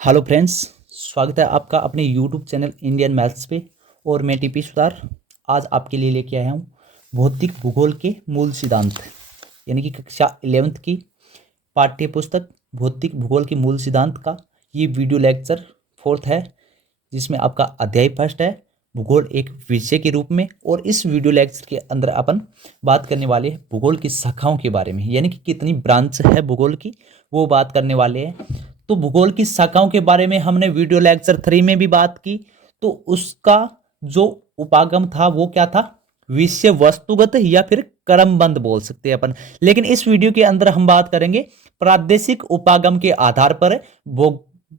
Hello friends. स्वागत है आपका अपने यूट्यूब चैनल इंडियन मैथ्स पे। और मैं टीपी सुतार आज आपके लिए लेके आया हूँ भौतिक भूगोल के मूल सिद्धांत, यानी कि कक्षा 11th की पाठ्य पुस्तक भौतिक भूगोल के मूल सिद्धांत का ये वीडियो लेक्चर 4th है, जिसमें आपका अध्याय फर्स्ट है भूगोल एक विषय के रूप में। और इस वीडियो लेक्चर के अंदर अपन बात करने वाले हैं भूगोल की शाखाओं के बारे में, यानी कि कितनी ब्रांच है भूगोल की, वो बात करने वाले हैं। तो भूगोल की शाखाओं के बारे में हमने वीडियो लेक्चर 3 में भी बात की। तो उसका जो उपागम था वो क्या था, विषय वस्तुगत या फिर क्रमबद्ध बोल सकते हैं अपन। लेकिन इस वीडियो के अंदर हम बात करेंगे प्रादेशिक उपागम के आधार पर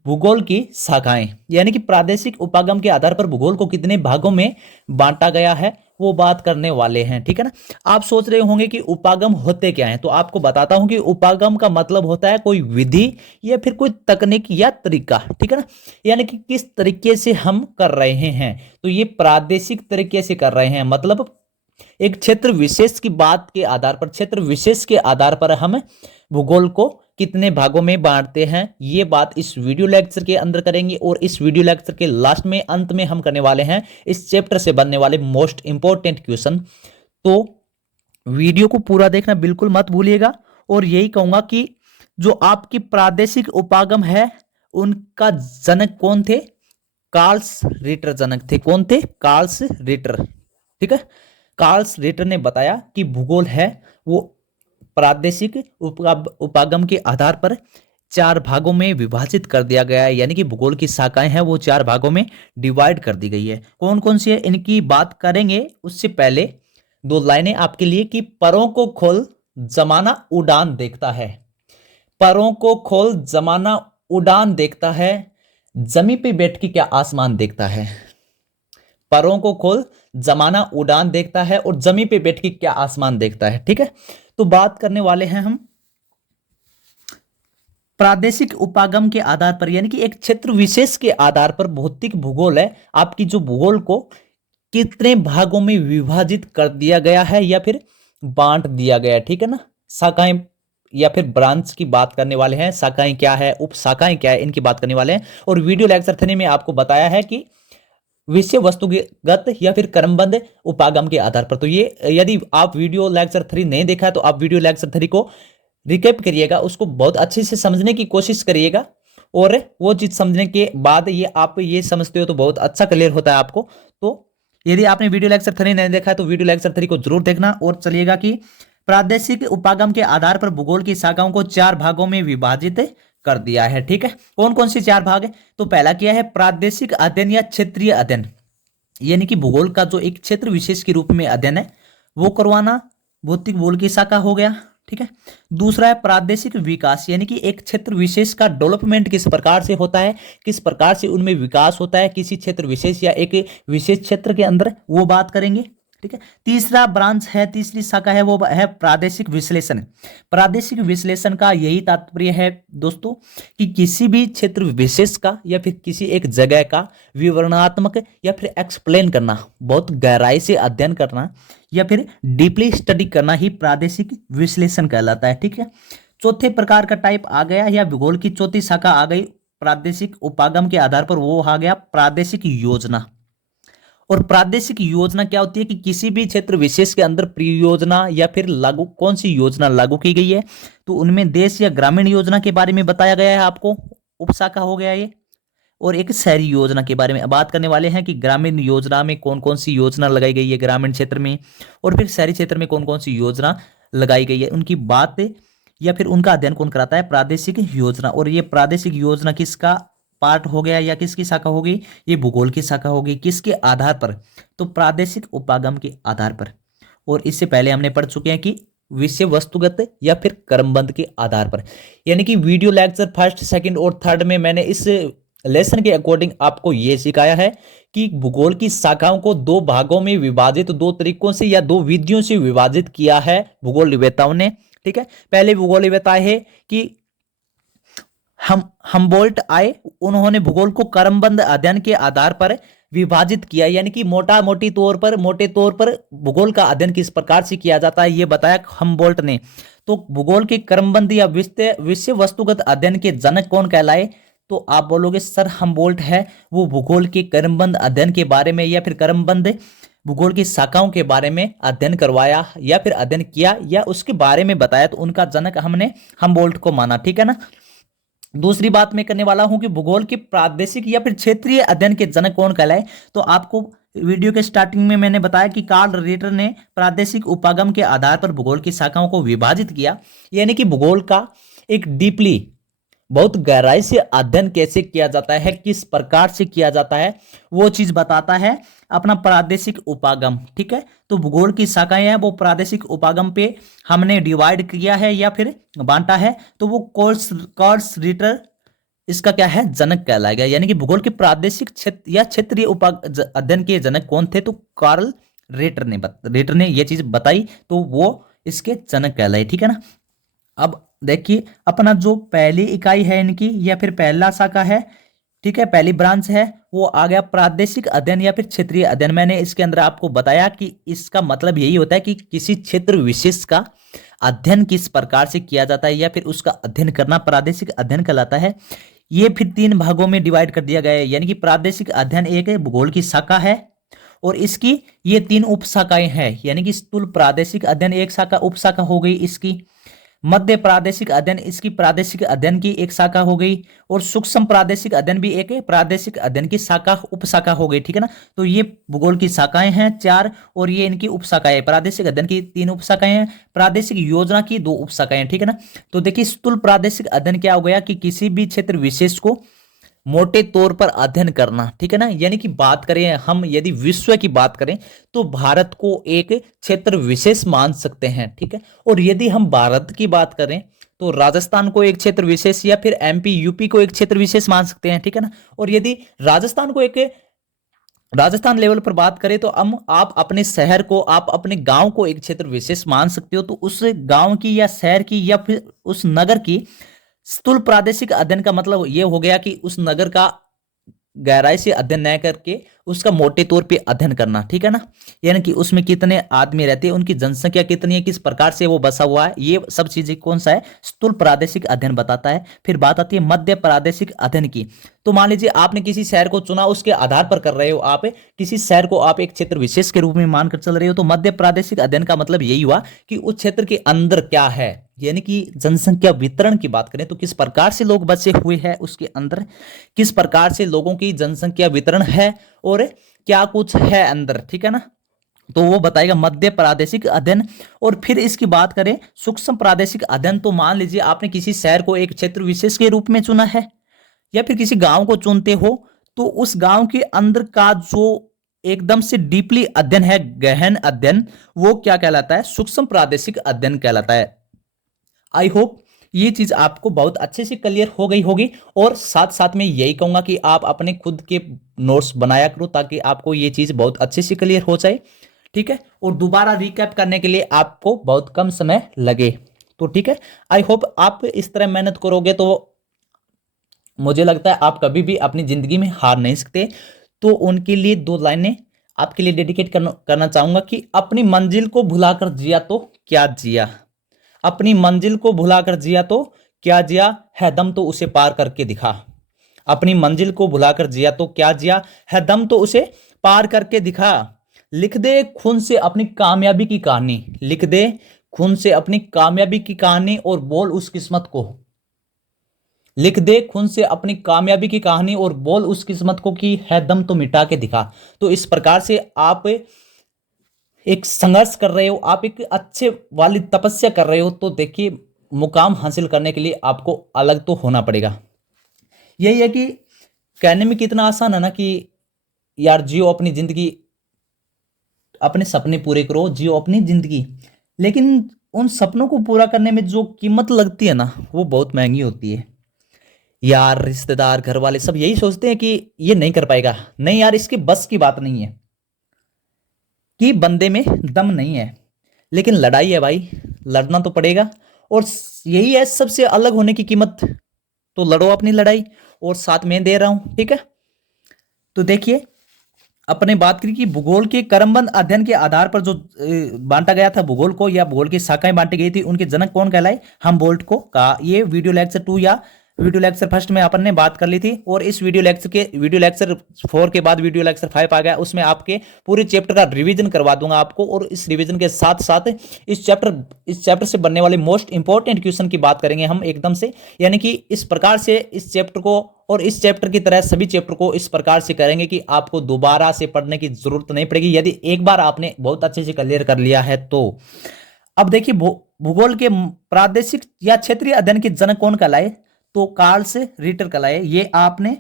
भूगोल की शाखाएं, यानी कि प्रादेशिक उपागम के आधार पर भूगोल को कितने भागों में बांटा गया है वो बात करने वाले हैं। ठीक है ना। आप सोच रहे होंगे कि उपागम होते क्या हैं, तो आपको बताता हूं कि उपागम का मतलब होता है कोई विधि या फिर कोई तकनीक या तरीका। ठीक है ना। यानी कि किस तरीके से हम कर रहे हैं, तो ये प्रादेशिक तरीके से कर रहे हैं, मतलब एक क्षेत्र विशेष की बात के आधार पर, क्षेत्र विशेष के आधार पर हम भूगोल को कितने भागों में बांटते हैं, ये बात इस वीडियो लेक्चर के अंदर करेंगे। और इस वीडियो लेक्चर के लास्ट में, अंत में हम करने वाले हैं इस चैप्टर से बनने वाले मोस्ट इंपॉर्टेंट क्वेश्चन। तो वीडियो को पूरा देखना बिल्कुल मत भूलिएगा। और यही कहूंगा कि जो आपकी प्रादेशिक उपागम है उनका जनक कौन थे, कार्ल्स रिटर जनक थे। कौन थे? Carl's Ritter. ठीक है। कार्ल्स रिटर ने बताया कि भूगोल है वो प्रादेशिक उपागम के आधार पर 4 भागों में विभाजित कर दिया गया है, यानी कि भूगोल की शाखाएं हैं वो 4 भागों में डिवाइड कर दी गई है। कौन कौन सी है इनकी बात करेंगे, उससे पहले 2 लाइनें आपके लिए कि परों को खोल जमाना उड़ान देखता है। परों को खोल जमाना उड़ान देखता है, जमी पे बैठ के क्या आसमान देखता है। परों को खोल जमाना उड़ान देखता है और जमी पे बैठ के क्या आसमान देखता है। ठीक है। तो बात करने वाले हैं हम प्रादेशिक उपागम के आधार पर, यानी कि एक क्षेत्र विशेष के आधार पर भौतिक भूगोल है आपकी जो भूगोल को कितने भागों में विभाजित कर दिया गया है या फिर बांट दिया गया है। ठीक है ना। शाखाएं या फिर ब्रांच की बात करने वाले हैं, शाखाएं क्या है, उप शाखाएं क्या है, इनकी बात करने वाले हैं। और वीडियो लेक्चर 3 में आपको बताया है कि विषय वस्तुगत या फिर क्रमबद्ध उपागम के आधार पर। तो ये यदि आप वीडियो लेक्चर 3 नहीं देखा है तो आप वीडियो लेक्चर 3 को रिकेप करिएगा, उसको बहुत अच्छे से समझने की कोशिश करिएगा। और वो चीज समझने के बाद ये आप ये समझते हो तो बहुत अच्छा क्लियर होता है आपको। तो यदि आपने वीडियो लेक्चर 3 नहीं देखा है तो वीडियो लेक्चर 3 को जरूर देखना। और चलिएगा कि प्रादेशिक उपागम के आधार पर भूगोल की शाखाओं को 4 भागों में विभाजित कर दिया है। ठीक है। कौन कौन से 4 भाग है, तो पहला क्या है, प्रादेशिक अध्ययन या क्षेत्रीय अध्ययन, यानी कि भूगोल का जो एक क्षेत्र विशेष के रूप में अध्ययन है वो करवाना भौतिक भूगोल की शाखा हो गया। ठीक है। दूसरा है प्रादेशिक विकास, यानी कि एक क्षेत्र विशेष का डेवलपमेंट किस प्रकार से होता है, किस प्रकार से उनमें विकास होता है किसी क्षेत्र विशेष या एक विशेष क्षेत्र के अंदर, वो बात करेंगे। ठीक है। तीसरा ब्रांच है, तीसरी शाखा है वो है प्रादेशिक विश्लेषण। प्रादेशिक विश्लेषण का यही तात्पर्य है दोस्तों कि किसी भी क्षेत्र विशेष का या फिर किसी एक जगह का विवरणात्मक या फिर एक्सप्लेन करना, बहुत गहराई से अध्ययन करना या फिर डीपली स्टडी करना ही प्रादेशिक विश्लेषण कहलाता है। ठीक है। चौथे प्रकार का टाइप आ गया या भूगोल की चौथी शाखा आ गई प्रादेशिक उपागम के आधार पर, वो आ गया प्रादेशिक योजना। और प्रादेशिक योजना क्या होती है कि किसी भी क्षेत्र विशेष के अंदर परियोजना या फिर लागू कौन सी योजना लागू की गई है, तो उनमें देश या ग्रामीण योजना के बारे में बताया गया है आपको, उपशाखा हो गया ये। और एक शहरी योजना के बारे में बात करने वाले हैं कि ग्रामीण योजना में कौन कौन सी योजना लगाई गई है ग्रामीण क्षेत्र में, और फिर शहरी क्षेत्र में कौन कौन सी योजना लगाई गई है, उनकी बात या फिर उनका अध्ययन कौन कराता है, प्रादेशिक योजना। और ये प्रादेशिक योजना किसका पार्ट हो गया या किसकी शाखा होगी, ये भूगोल की शाखा होगी। किसके आधार पर, तो प्रादेशिक उपागम के आधार पर। और इससे पहले हमने पढ़ चुके हैं कि विषय वस्तुगत या फिर क्रमबद्ध के आधार पर, यानी कि वीडियो लेक्चर फर्स्ट, सेकंड और थर्ड में मैंने इस लेसन के अकॉर्डिंग आपको यह सिखाया है कि भूगोल की शाखाओं को 2 भागों में विभाजित, 2 तरीकों से या 2 विधियों से विभाजित किया है भूगोल विवेताओं ने। ठीक है। पहले भूगोल विवेता है कि हमबोल्ट आए, उन्होंने भूगोल को क्रमबद्ध अध्ययन के आधार पर विभाजित किया, यानी कि मोटे तौर पर भूगोल का अध्ययन किस प्रकार से किया जाता है ये बताया हमबोल्ट ने। तो भूगोल के क्रमबद्ध या विषय वस्तुगत अध्ययन के जनक कौन कहलाए, तो आप बोलोगे सर हमबोल्ट है वो भूगोल के क्रमबद्ध अध्ययन के बारे में या फिर क्रमबद्ध भूगोल की शाखाओं के बारे में अध्ययन करवाया या फिर अध्ययन किया या उसके बारे में बताया, तो उनका जनक हमने हमबोल्ट को माना। ठीक है ना। दूसरी बात मैं करने वाला हूं कि भूगोल के प्रादेशिक या फिर क्षेत्रीय अध्ययन के जनक कौन कहलाए। तो आपको वीडियो के स्टार्टिंग में मैंने बताया कि कार्ल रेटर ने प्रादेशिक उपागम के आधार पर भूगोल की शाखाओं को विभाजित किया, यानी कि भूगोल का एक डीपली बहुत गहराई से अध्ययन कैसे किया जाता है, किस प्रकार से किया जाता है, वो चीज बताता है अपना प्रादेशिक उपागम। ठीक है। तो भूगोल की शाखाएं हैं वो प्रादेशिक उपागम पे हमने डिवाइड किया है या फिर बांटा है, तो वो कार्ल रेटर इसका क्या है, जनक कहलाएगा। यानी कि भूगोल के प्रादेशिक क्षेत्र या क्षेत्रीय अध्ययन के जनक कौन थे, तो कार्ल रेटर ने ये चीज बताई, तो वो इसके जनक कहलाए। ठीक है ना। अब देखिए अपना जो पहली इकाई है इनकी या फिर पहला शाखा है, ठीक है, पहली ब्रांच है, वो आ गया प्रादेशिक अध्ययन या फिर क्षेत्रीय अध्ययन। मैंने इसके अंदर आपको बताया कि इसका मतलब यही होता है कि किसी क्षेत्र विशेष का अध्ययन किस प्रकार से किया जाता है या फिर उसका अध्ययन करना प्रादेशिक अध्ययन कहलाता है। ये फिर 3 भागों में डिवाइड कर दिया गया है, यानी कि प्रादेशिक अध्ययन एक भूगोल की शाखा है और इसकी ये 3 उप शाखाएं हैं, यानी कि स्थूल प्रादेशिक अध्ययन एक शाखा उप शाखा हो गई इसकी, मध्य प्रादेशिक अध्ययन इसकी प्रादेशिक अध्ययन की एक शाखा हो गई, और सूक्ष्म प्रादेशिक अध्ययन भी एक प्रादेशिक अध्ययन की शाखा उप शाखा हो गई। ठीक है ना। तो ये भूगोल की शाखाएं हैं 4 और ये इनकी उप शाखाएं, प्रादेशिक अध्ययन की 3 उप शाखाएं हैं, प्रादेशिक योजना की 2 उप शाखाएं। ठीक है ना। तो देखिए स्थूल प्रादेशिक अध्ययन क्या हो गया कि किसी भी क्षेत्र विशेष को मोटे तौर पर अध्ययन करना। ठीक है ना। यानी कि बात करें हम यदि विश्व की बात करें तो भारत को एक क्षेत्र विशेष मान सकते हैं। ठीक है। और यदि हम भारत की बात करें तो राजस्थान को एक क्षेत्र विशेष या फिर एमपी यूपी को एक क्षेत्र विशेष मान सकते हैं। ठीक है ना। और यदि राजस्थान लेवल पर बात करें तो आप अपने शहर को, आप अपने गांव को एक क्षेत्र विशेष मान सकते हो। तो उस गांव की या शहर की या फिर उस नगर की स्थूल प्रादेशिक अध्ययन का मतलब यह हो गया कि उस नगर का गहराई से अध्ययन न करके उसका मोटे तौर पे अध्ययन करना। ठीक है ना। यानी कि उसमें कितने आदमी रहते हैं, उनकी जनसंख्या कितनी है, किस प्रकार से वो बसा हुआ है, ये सब चीजें कौन सा है, स्थूल प्रादेशिक अध्ययन बताता है। फिर बात आती है मध्य प्रादेशिक अध्ययन की। तो मान लीजिए आपने किसी शहर को चुना, उसके आधार पर कर रहे हो, आप किसी शहर को आप एक क्षेत्र विशेष के रूप में मानकर चल रहे हो, तो मध्य प्रादेशिक अध्ययन का मतलब यही हुआ कि उस क्षेत्र के अंदर क्या है, यानी कि जनसंख्या वितरण की बात करें तो किस प्रकार से लोग बसे हुए हैं उसके अंदर, किस प्रकार से लोगों की जनसंख्या वितरण है और क्या कुछ है अंदर। ठीक है ना। तो वो बताएगा मध्य प्रादेशिक अध्ययन। और फिर इसकी बात करें सूक्ष्म प्रादेशिक अध्ययन, तो मान लीजिए आपने किसी शहर को एक क्षेत्र विशेष के रूप में चुना है या फिर किसी गांव को चुनते हो, तो उस गांव के अंदर का जो एकदम से डीपली अध्ययन है, गहन अध्ययन, वो क्या कहलाता है, सूक्ष्म प्रादेशिक अध्ययन कहलाता है। आई होप ये चीज आपको बहुत अच्छे से क्लियर हो गई होगी। और साथ साथ में यही कहूंगा कि आप अपने खुद के नोट्स बनाया करो ताकि आपको ये चीज बहुत अच्छे से क्लियर हो जाए। ठीक है। और दोबारा रिकैप करने के लिए आपको बहुत कम समय लगे। तो ठीक है, आई होप आप इस तरह मेहनत करोगे तो मुझे लगता है आप कभी भी अपनी जिंदगी में हार नहीं सकते। तो उनके लिए 2 लाइनें आपके लिए डेडिकेट करना चाहूंगा कि अपनी मंजिल को भुलाकर जिया तो क्या जिया, अपनी मंजिल को भुलाकर जिया तो क्या जिया, है दम तो उसे पार करके दिखा। अपनी मंजिल को भुलाकर जिया तो क्या जिया, है दम तो उसे पार करके दिखा। लिख दे खून से अपनी कामयाबी की कहानी, लिख दे खून से अपनी कामयाबी की कहानी और बोल उस किस्मत को, लिख दे खून से अपनी कामयाबी की कहानी और बोल उस किस्मत को कि है दम तो मिटा के दिखा। तो इस प्रकार से आप एक संघर्ष कर रहे हो, आप एक अच्छे वाली तपस्या कर रहे हो, तो देखिए मुकाम हासिल करने के लिए आपको अलग तो होना पड़ेगा। यही है कि कहने में कितना आसान है ना कि यार जियो अपनी जिंदगी, अपने सपने पूरे करो, जियो अपनी जिंदगी, लेकिन उन सपनों को पूरा करने में जो कीमत लगती है ना वो बहुत महंगी होती है। यार रिश्तेदार घर वाले सब यही सोचते हैं कि ये नहीं कर पाएगा, नहीं यार इसके बस की बात नहीं है, कि बंदे में दम नहीं है। लेकिन लड़ाई है भाई, लड़ना तो पड़ेगा। और यही है सबसे अलग होने की कीमत, तो लड़ो अपनी लड़ाई और साथ में दे रहा हूं। ठीक है। तो देखिए अपने बात करी कि भूगोल के क्रमबद्ध अध्ययन के आधार पर जो बांटा गया था भूगोल को, या भूगोल की शाखाएं बांटी गई थी, उनके जनक कौन कहलाए, हमबोल्ट को कहा। ये वीडियो लेक्चर 2 या वीडियो लेक्चर फर्स्ट में अपन ने बात कर ली थी, और इस वीडियो लेक्चर 4 के बाद वीडियो लेक्चर 5 आ गया, उसमें आपके पूरे चैप्टर का रिवीजन करवा दूंगा आपको, और इस रिवीजन के साथ साथ इस चैप्टर से बनने वाले मोस्ट इंपॉर्टेंट क्वेश्चन की बात करेंगे हम एकदम से, यानी कि इस प्रकार से इस चैप्टर को और इस चैप्टर की तरह सभी चैप्टर को इस प्रकार से करेंगे कि आपको दोबारा से पढ़ने की जरूरत नहीं पड़ेगी, यदि एक बार आपने बहुत अच्छे से क्लियर कर लिया है तो। अब देखिए भूगोल के प्रादेशिक या क्षेत्रीय अध्ययन के जनक कौन कहलाए, तो कार्ल्स रिटर कहलाए। ये आपने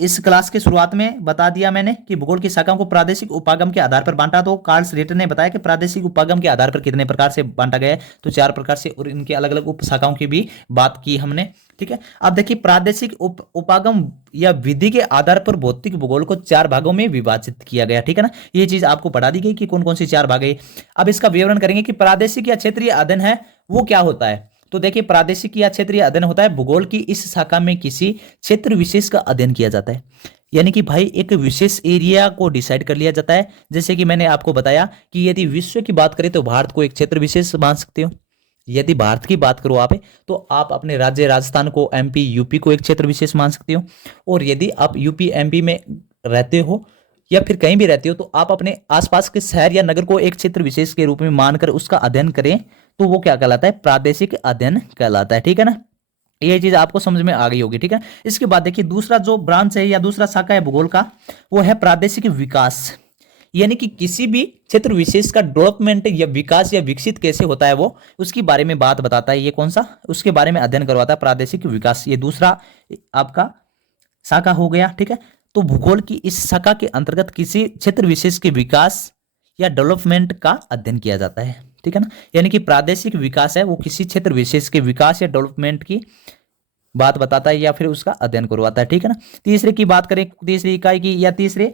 इस क्लास के शुरुआत में बता दिया मैंने कि भूगोल की शाखाओं को प्रादेशिक उपागम के आधार पर बांटा, तो कार्ल्स रिटर ने बताया कि प्रादेशिक उपागम के आधार पर कितने प्रकार से बांटा गया है, तो 4 प्रकार से, और इनके अलग अलग उप शाखाओं की भी बात की हमने। ठीक है, अब देखिए प्रादेशिक उपागम या विधि के आधार पर भौतिक भूगोल को 4 भागों में विभाजित किया गया। ठीक है ना, ये चीज आपको पढ़ा दी गई कि कौन कौन सी 4 भाग है। अब इसका विवरण करेंगे कि प्रादेशिक या क्षेत्रीय अध्ययन है वो क्या होता है। तो देखिए प्रादेशिक या क्षेत्रीय अध्ययन होता है भूगोल की इस शाखा में किसी क्षेत्र विशेष का अध्ययन किया जाता है, यानी कि भाई एक विशेष एरिया को डिसाइड कर लिया जाता है। जैसे कि मैंने आपको बताया कि यदि विश्व की बात करें तो भारत को एक क्षेत्र विशेष मान सकते हो, यदि भारत की बात करो आप तो आप अपने राज्य राजस्थान को, एमपी यूपी को एक क्षेत्र विशेष मान सकते हो, और यदि आप यूपी एमपी में रहते हो या फिर कहीं भी रहते हो तो आप अपने आसपास के शहर या नगर को एक क्षेत्र विशेष के रूप में मानकर उसका अध्ययन करें, तो वो क्या कहलाता है, प्रादेशिक अध्ययन कहलाता है। ठीक है ना, ये चीज आपको समझ में आ गई होगी। ठीक है, इसके बाद देखिए दूसरा जो ब्रांच है या दूसरा शाखा है भूगोल का, वो है प्रादेशिक विकास, यानी कि किसी भी क्षेत्र विशेष का डेवलपमेंट या विकास या विकसित कैसे होता है वो उसकी बारे में बात बताता है। ये कौन सा, उसके बारे में अध्ययन करवाता है प्रादेशिक विकास, ये दूसरा आपका शाखा हो गया। ठीक है, तो भूगोल की इस शाखा के अंतर्गत किसी क्षेत्र विशेष के विकास या डेवलपमेंट का अध्ययन किया जाता है। ठीक है ना, यानी कि प्रादेशिक विकास है वो किसी क्षेत्र विशेष के विकास या डेवलपमेंट की बात बताता है या फिर उसका अध्ययन करवाता है। ठीक है ना, तीसरे की बात करें, तीसरी इकाई की या तीसरे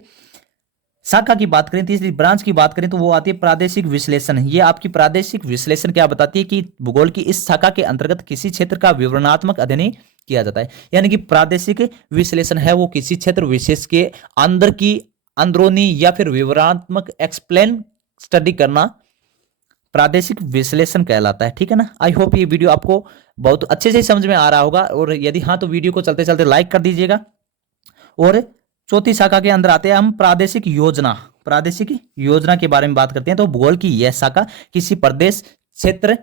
शाखा की बात करें, तीसरी ब्रांच की बात करें तो वो आती है प्रादेशिक विश्लेषण। ये आपकी प्रादेशिक विश्लेषण क्या बताती है कि भूगोल की इस शाखा के अंतर्गत किसी क्षेत्र का विवरणात्मक अध्ययन किया जाता है, यानी कि प्रादेशिक विश्लेषण है वो किसी क्षेत्र विशेष के अंदर की अंदरूनी या फिर विवरणात्मक एक्सप्लेन स्टडी करना प्रादेशिक विश्लेषण कहलाता है। ठीक है ना, आई होप ये वीडियो आपको बहुत अच्छे से समझ में आ रहा होगा, और यदि हाँ तो वीडियो को चलते चलते लाइक कर दीजिएगा। और चौथी शाखा के अंदर आते हैं हम प्रादेशिक योजना। प्रादेशिक योजना के बारे में बात करते हैं, तो भूगोल की यह शाखा किसी प्रदेश क्षेत्र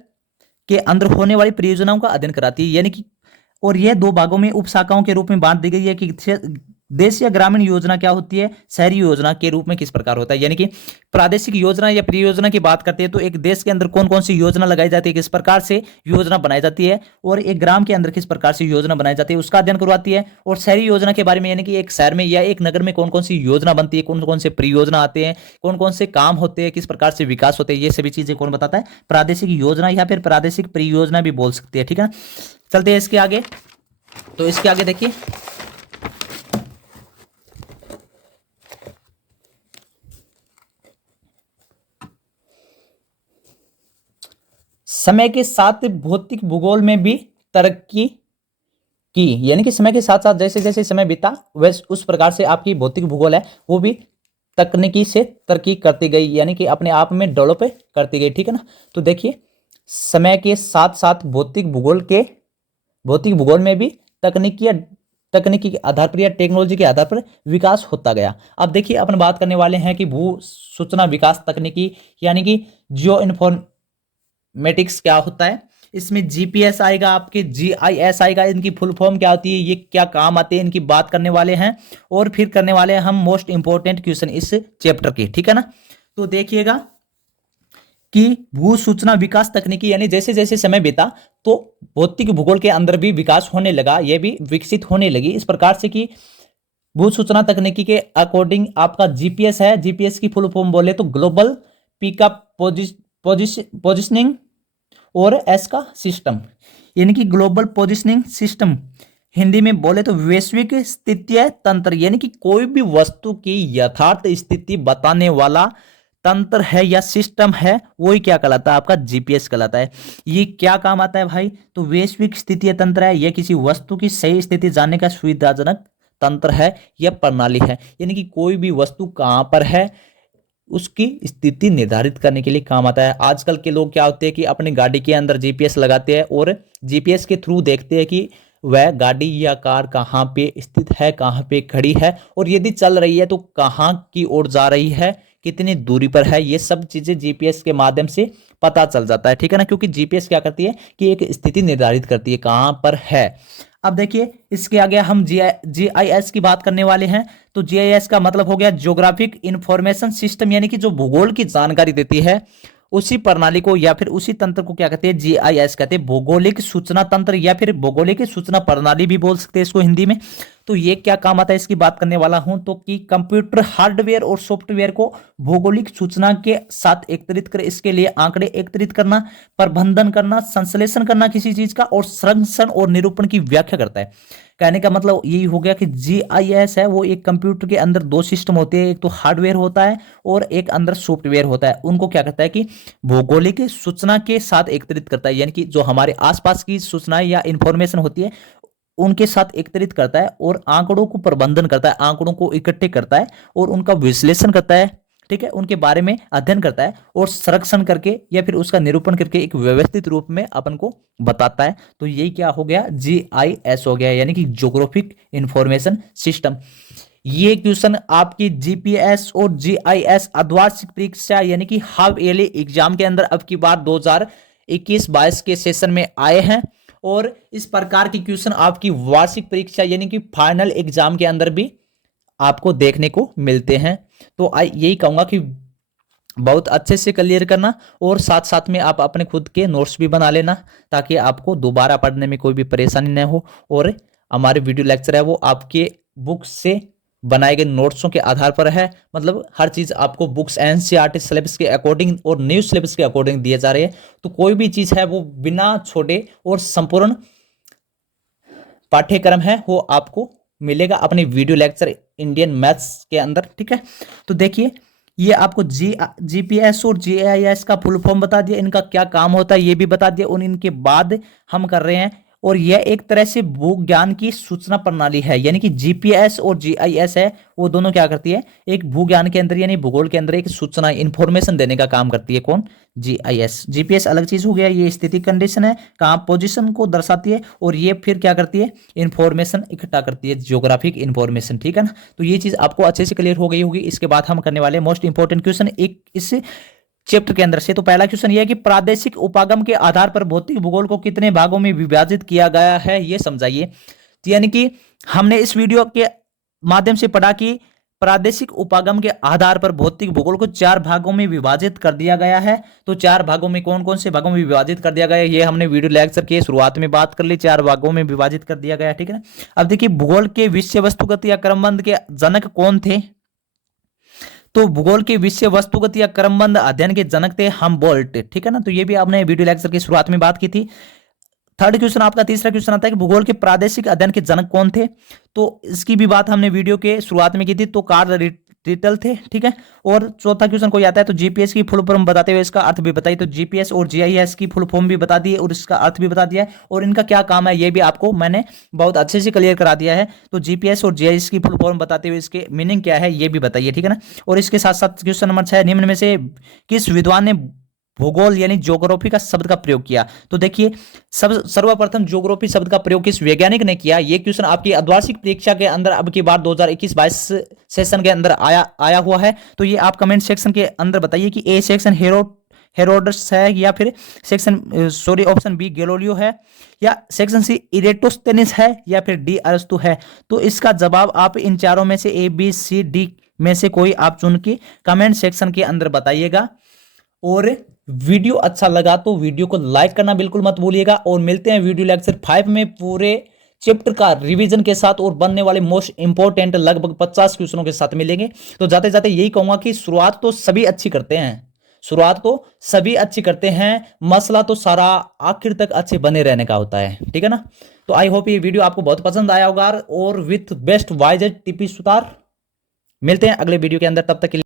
के अंदर होने वाली परियोजनाओं का अध्ययन कराती है, यानी कि, और यह 2 भागों में उप शाखाओं के रूप में बांट दी गई है कि देश या ग्रामीण योजना क्या होती है, शहरी योजना के रूप में किस प्रकार होता है। यानी कि प्रादेशिक योजना या परियोजना की बात करते हैं तो एक देश के अंदर कौन कौन सी योजना लगाई जाती है, किस प्रकार से योजना बनाई जाती है, और एक ग्राम के अंदर किस प्रकार से योजना बनाई जाती है उसका अध्ययन करवाती है। और शहरी योजना के बारे में, यानी कि एक शहर में या एक नगर में कौन कौन सी योजना बनती है, कौन कौन से परियोजना आते हैं, कौन कौन से काम होते हैं, किस प्रकार से विकास होते हैं, ये सभी चीजें कौन बताता है, प्रादेशिक योजना या फिर प्रादेशिक परियोजना भी बोल सकती है। ठीक है, चलते हैं इसके आगे। तो इसके आगे देखिए समय के साथ भौतिक भूगोल में भी तरक्की की, यानी कि समय के साथ साथ जैसे जैसे समय बीता वैसे उस प्रकार से आपकी भौतिक भूगोल है वो भी तकनीकी से तरक्की करती गई, यानी कि अपने आप में डेवलप करती गई। ठीक है ना, तो देखिए समय के साथ साथ भौतिक भूगोल में भी तकनीकी के आधार पर या टेक्नोलॉजी के आधार पर विकास होता गया। अब देखिए अपन बात करने वाले हैं कि भू सूचना विकास तकनीकी, यानी कि जियो इन्फॉर्मेटिक्स क्या होता है। इसमें जीपीएस आएगा, आपके जीआईएस आएगा, इनकी फुल फॉर्म क्या होती है, ये क्या काम आते हैं, इनकी बात करने वाले हैं, और फिर करने वाले हैं हम मोस्ट इंपॉर्टेंट क्वेश्चन इस चैप्टर के। ठीक है ना, तो देखिएगा कि भू सूचना विकास तकनीकी, यानी जैसे जैसे समय बीता तो भौतिक भूगोल के अंदर भी विकास होने लगा, यह भी विकसित होने लगी इस प्रकार से कि भू सूचना तकनीकी के अकॉर्डिंग आपका जीपीएस है, जीपीएस की फुल फॉर्म बोले तो ग्लोबल पिकअप पोजिशनिंग और एस का सिस्टम, यानी कि ग्लोबल पोजिशनिंग सिस्टम, हिंदी में बोले तो वैश्विक स्थितीय तंत्र, यानी कि कोई भी वस्तु की यथार्थ स्थिति बताने वाला तंत्र है या सिस्टम है, वही क्या कहलाता है, आपका जीपीएस कहलाता है। ये क्या काम आता है भाई, तो वैश्विक स्थितीय तंत्र है, यह किसी वस्तु की सही स्थिति जानने का सुविधाजनक तंत्र है या प्रणाली है, यानी कि कोई भी वस्तु कहां पर है उसकी स्थिति निर्धारित करने के लिए काम आता है। आजकल के लोग क्या होते हैं कि अपनी गाड़ी के अंदर जीपीएस लगाते हैं और जीपीएस के थ्रू देखते हैं कि वह गाड़ी या कार कहाँ पे स्थित है, कहाँ पे खड़ी है, और यदि चल रही है तो कहाँ की ओर जा रही है, कितनी दूरी पर है, ये सब चीजें जीपीएस के माध्यम से पता चल जाता है, ठीक है ना। क्योंकि जीपीएस क्या करती है कि एक स्थिति निर्धारित करती है कहाँ पर है। अब देखिए इसके आगे हम जीआईएस की बात करने वाले हैं। तो जीआईएस का मतलब हो गया ज्योग्राफिक इंफॉर्मेशन सिस्टम, यानी कि जो भूगोल की जानकारी देती है उसी प्रणाली को या फिर उसी तंत्र को क्या कहते हैं, जीआईएस कहते हैं। भौगोलिक सूचना तंत्र या फिर भौगोलिक सूचना प्रणाली भी बोल सकते हैं इसको हिंदी में। तो ये क्या काम आता है इसकी बात करने वाला हूं। तो कि कंप्यूटर हार्डवेयर और सॉफ्टवेयर को भौगोलिक सूचना के साथ एकत्रित कर इसके लिए आंकड़े एकत्रित करना, प्रबंधन करना, संश्लेषण करना किसी चीज का, और संरक्षण और निरूपण की व्याख्या करता है। कहने का मतलब यही हो गया कि जीआईएस है वो एक कंप्यूटर के अंदर दो सिस्टम होते हैं, एक तो हार्डवेयर होता है और एक अंदर सॉफ्टवेयर होता है। उनको क्या कहता है कि भौगोलिक सूचना के साथ एकत्रित करता है, यानी कि जो हमारे आसपास की सूचनाएं या इंफॉर्मेशन होती है उनके साथ एकत्रित करता है, और आंकड़ों को प्रबंधन करता है, आंकड़ों को इकट्ठे करता है और उनका विश्लेषण करता है, ठीक है, उनके बारे में अध्ययन करता है और संरक्षण करके या फिर उसका निरूपण करके एक व्यवस्थित रूप में अपन को बताता है। तो यही क्या हो गया, जीआईएस हो गया, यानी कि ज्योग्राफिक इंफॉर्मेशन सिस्टम। ये क्वेश्चन आपकी जीपीएस और जीआईएस अर्धवार्षिक परीक्षा यानी कि हाफ ईयरली एग्जाम के अंदर अब की बार 2021-22 के सेशन में आए हैं, और इस प्रकार की क्वेश्चन आपकी वार्षिक परीक्षा यानी कि फाइनल एग्जाम के अंदर भी आपको देखने को मिलते हैं। तो यही कहूंगा कि बहुत अच्छे से क्लियर करना, और साथ साथ में आप अपने खुद के नोट्स भी बना लेना ताकि आपको दोबारा पढ़ने में कोई भी परेशानी न हो। और हमारे वीडियो लेक्चर है वो आपके बुक्स से बनाए गए नोट्सों के आधार पर है, मतलब हर चीज आपको बुक्स एनसीईआरटी सिलेबस के अकॉर्डिंग और न्यू सिलेबस के अकॉर्डिंग दिए जा रहे हैं। तो कोई भी चीज है वो बिना छोड़े और संपूर्ण पाठ्यक्रम है वो आपको मिलेगा अपने वीडियो लेक्चर इंडियन मैथ्स के अंदर, ठीक है। तो देखिए ये आपको जीपीएस और जीआईएस का फुल फॉर्म बता दिया, इनका क्या काम होता है ये भी बता दिया, और इनके बाद हम कर रहे हैं, और यह एक तरह से भूज्ञान की सूचना प्रणाली है, यानी कि जीपीएस और जीआईएस है वो दोनों क्या करती है, एक भूज्ञान के अंदर यानी भूगोल के अंदर एक सूचना इंफॉर्मेशन देने का काम करती है। कौन, जीआईएस। जीपीएस अलग चीज हो गया, ये स्थिति कंडीशन है, कहाँ पोजीशन को दर्शाती है, और ये फिर क्या करती है, इंफॉर्मेशन इकट्ठा करती है, ज्योग्राफिक इंफॉर्मेशन, ठीक है ना। तो ये चीज आपको अच्छे से क्लियर हो गई होगी। इसके बाद हम करने वाले मोस्ट इंपॉर्टेंट क्वेश्चन एक इस चैप्टर के अंदर से। तो पहला क्वेश्चन ये है कि प्रादेशिक उपागम के आधार पर भौतिक भूगोल को कितने भागों में विभाजित किया गया है, ये समझाइए। तो यानी कि हमने इस वीडियो के माध्यम से पढ़ा कि प्रादेशिक उपागम के आधार पर भौतिक भूगोल को 4 भागों में विभाजित कर दिया गया है। तो 4 भागों में कौन कौन से भागों में विभाजित कर दिया गया है ये हमने वीडियो लेक्चर के शुरुआत में बात कर ली, 4 भागों में विभाजित कर दिया गया, ठीक है ना। अब देखिए भूगोल के विषय वस्तुगत या क्रमबंध के जनक कौन थे। तो भूगोल के विषय वस्तुगत या क्रमबद्ध अध्ययन के जनक थे हमबोल्ट, ठीक है ना। तो ये भी आपने वीडियो लेक्चर की शुरुआत में बात की थी। थर्ड क्वेश्चन आपका, तीसरा क्वेश्चन आता है कि भूगोल के प्रादेशिक अध्ययन के जनक कौन थे। तो इसकी भी बात हमने वीडियो के शुरुआत में की थी, तो कार्ल रिटल थे, ठीक है। और चौथा क्वेश्चन कोई आता है तो जीपीएस की फुल फॉर्म बताते हुए इसका अर्थ भी बताइए। तो जीपीएस और जीआईएस की फुल फॉर्म भी बता दी और इसका अर्थ भी बता दिया है, और इनका क्या काम है ये भी आपको मैंने बहुत अच्छे से क्लियर करा दिया है। तो जीपीएस और जीआईएस की फुल फॉर्म बताते हुए इसके मीनिंग क्या है ये भी बताइए, ठीक है ना। और इसके साथ साथ क्वेश्चन नंबर 6, निम्न में से किस विद्वान ने भूगोल यानी ज्योग्राफी का शब्द का प्रयोग किया। तो देखिए सर्वप्रथम ज्योग्राफी शब्द का प्रयोग किस वैज्ञानिक ने किया। ये क्वेश्चन आपकी अर्धवार्षिक परीक्षा के अंदर अब की बार 2021-22 सेशन के अंदर आया हुआ है। तो ये आप कमेंट सेक्शन के अंदर बताइए कि ए सेक्शन हेरोडस है, या फिर ऑप्शन बी गैलीलियो है, या सेक्शन सी इरेटोस्थेनिस है, या फिर डी अरस्तु है। तो इसका जवाब आप इन चारों में से ए बी सी डी में से कोई आप चुन के कमेंट सेक्शन के अंदर बताइएगा। और वीडियो अच्छा लगा तो वीडियो को लाइक करना बिल्कुल मत भूलिएगा, और मिलते हैं वीडियो लेक्चर 5 में पूरे चैप्टर का रिवीजन के साथ और बनने वाले मोस्ट इंपॉर्टेंट लगभग 50 क्वेश्चनों के साथ मिलेंगे। तो जाते जाते यही कहूंगा कि शुरुआत तो सभी अच्छी करते हैं, मसला तो सारा आखिर तक अच्छे बने रहने का होता है, ठीक है ना। तो आई होप ये वीडियो आपको बहुत पसंद आया होगा, और विथ बेस्ट वाइज टिपी सुतार मिलते हैं अगले वीडियो के अंदर, तब तक के लिए।